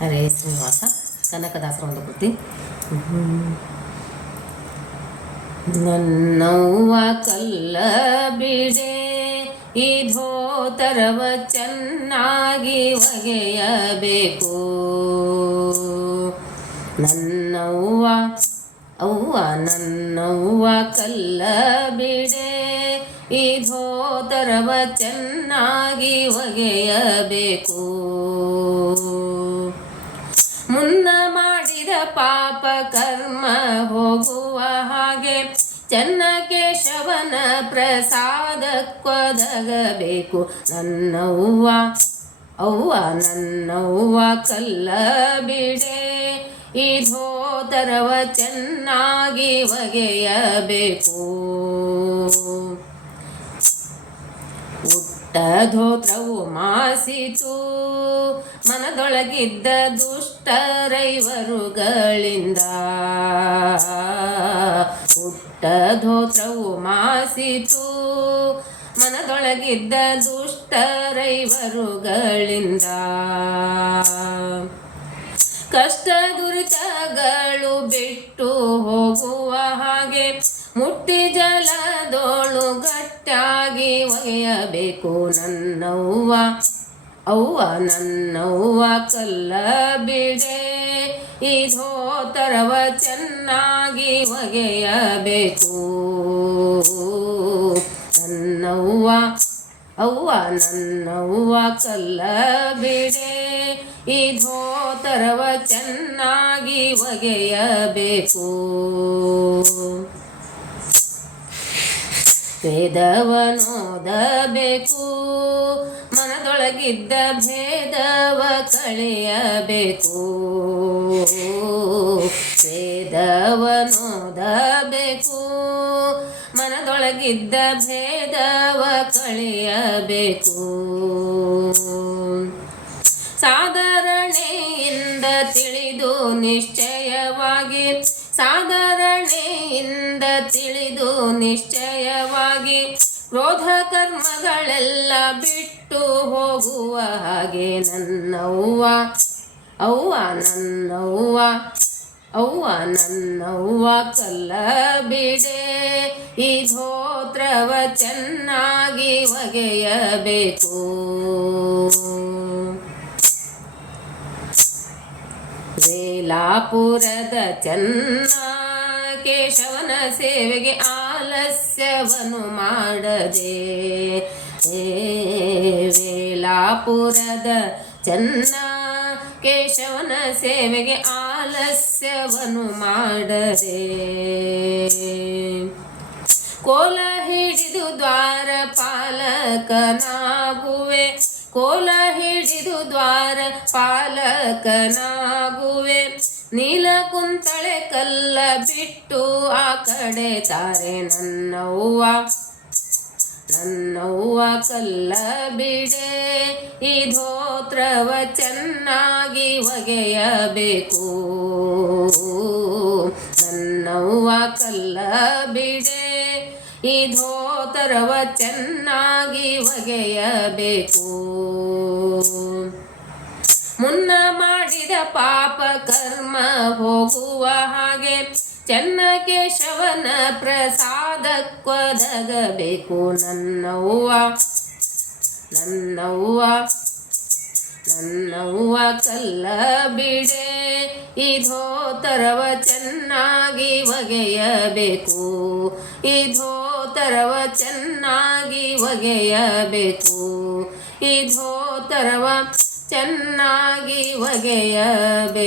ಹರೇ ಶ್ರೀನಿವಾಸ ಕನಕದಾಸರ ಒಂದು ಕೃತಿ ನನ್ನವ್ವ ಕಲ್ಲ ಬಿಡೆ, ಈ ಧೋತರವ ಚೆನ್ನಾಗಿ ಒಗೆಯಬೇಕು. ನನ್ನವ್ವ, ಅವ್ವ, ನನ್ನವ್ವ ಕಲ್ಲ ಬಿಡೆ, ಈ ಧೋತರವ ಚೆನ್ನಾಗಿ ಒಗೆಯಬೇಕು. ಮುನ್ನ ಮಾಡಿದ ಪಾಪ ಕರ್ಮ ಹೋಗುವ ಹಾಗೆ ಚೆನ್ನ ಕೇಶವನ ಪ್ರಸಾದಕ್ಕೊದಗಬೇಕು. ನನ್ನವ್ವ ಅವ್ವ ನನ್ನವ್ವ ಕಲ್ಲ ಬಿಡೆ. ಈ ಧೋತರವ ಚೆನ್ನಾಗಿ ಒಗೆಯಬೇಕು. ಧೋತ್ರವು ಮಾಸಿತು ಮನದೊಳಗಿದ್ದ ದುಷ್ಟರೈವರುಗಳಿಂದ ಉಟ್ಟ ಧೋತ್ರವು ಮಾಸಿತು ಮನದೊಳಗಿದ್ದ ದುಷ್ಟರೈವರುಗಳಿಂದ ಕಷ್ಟ ದುರಿತಗಳು ಬಿಟ್ಟು ಹೋಗುವ ಹಾಗೆ ಮುಟ್ಟಿ ಜಲದೋಳು ಗಟ್ಟಾಗಿ ಒಗೆಯಬೇಕು ನನ್ನವ್ವ. ಅವ್ವ, ನನ್ನವ್ವ ಕಲ್ಲ ಬಿಡೆ. ಈ ಧೋತರವ ಚೆನ್ನಾಗಿ ಒಗೆಯಬೇಕು. ನನ್ನವ್ವ, ಅವ್ವ, ನನ್ನವ್ವ ಕಲ್ಲ ಬಿಡೆ. ಈ ಧೋತರವ ಚೆನ್ನಾಗಿ ಒಗೆಯಬೇಕು. ವೇದವನೋದಬೇಕು ಮನದೊಳಗಿದ್ದ ಭೇದವ ಕಳೆಯಬೇಕು. ವೇದವನೋದಬೇಕು ಮನದೊಳಗಿದ್ದ ಭೇದವ ಕಳೆಯಬೇಕು. ಸಾಧಾರಣೆಯಿಂದ ತಿಳಿದು ನಿಶ್ಚಯವಾಗಿ ಸಾಧಾರಣೆಯಿಂದ ತಿಳಿದು ನಿಶ್ಚಯವಾಗಿ ಕ್ರೋಧ ಕರ್ಮಗಳೆಲ್ಲ ಬಿಟ್ಟು ಹೋಗುವ ಹಾಗೆ ನನ್ನವ್ವ ಅವ್ವ. ನನ್ನವ್ವ ಅವ್ವ. ನನ್ನವ್ವ ಕಲ್ಲ ಬಿಡೆ. ಈ ಧೋತ್ರವ ಚೆನ್ನಾಗಿ ಒಗೆಯಬೇಕು. ವೇಲಾಪುರದ ಚನ್ನ ಕೇಶವನ ಸೇವೆಗೆ ಆಲಸ್ಯವನು ಮಾಡದೆ. ವೇಲಾಪುರದ ಚೆನ್ನ ಕೇಶವನ ಸೇವೆಗೆ ಆಲಸ್ಯವನು ಮಾಡದೆ. ಕೋಲ ಹಿಡಿದು ದ್ವಾರ ಪಾಲಕನಾಗುವೆ. ಕೋಲ ಹಿಡಿದು ದ್ವಾರ ಪಾಲಕನಾಗುವೆ ನೀಲ ಕುಂತಳೆ ಕಲ್ಲ ಬಿಟ್ಟು ಆ ಕಡೆ ತಾರೆ ನನ್ನವ್ವ. ನನ್ನವ್ವ ಕಲ್ಲ ಬಿಡೆ, ಈ ಧೋತ್ರವ ಚೆನ್ನಾಗಿ ಒಗೆಯಬೇಕು. ನನ್ನವ್ವ ಕಲ್ಲ ಬಿಡೆ, ಈ ಧೋತರವ ಚೆನ್ನಾಗಿ ಒಗೆಯಬೇಕು. ಮುನ್ನ ಮಾಡಿದ ಪಾಪ ಕರ್ಮ ಹೋಗುವ ಹಾಗೆ ಚೆನ್ನ ಕೇಶವನ ಪ್ರಸಾದಕ್ಕೊದಗಬೇಕು ನನ್ನವ್ವ. ನನ್ನವ್ವ ನನ್ನವ್ವ ಕಲ್ಲ ಬಿಡೆ, ಇದೋ ಧೋತರವ ಚೆನ್ನಾಗಿ ಒಗೆಯಬೇಕು, ಇದೋ ಧೋತರವ ಚೆನ್ನಾಗಿ ಒಗೆಯಬೇಕು, ಇದೋ ಧೋತರವ ಚೆನ್ನಾಗಿ ಒಗೆಯಬೇಕು.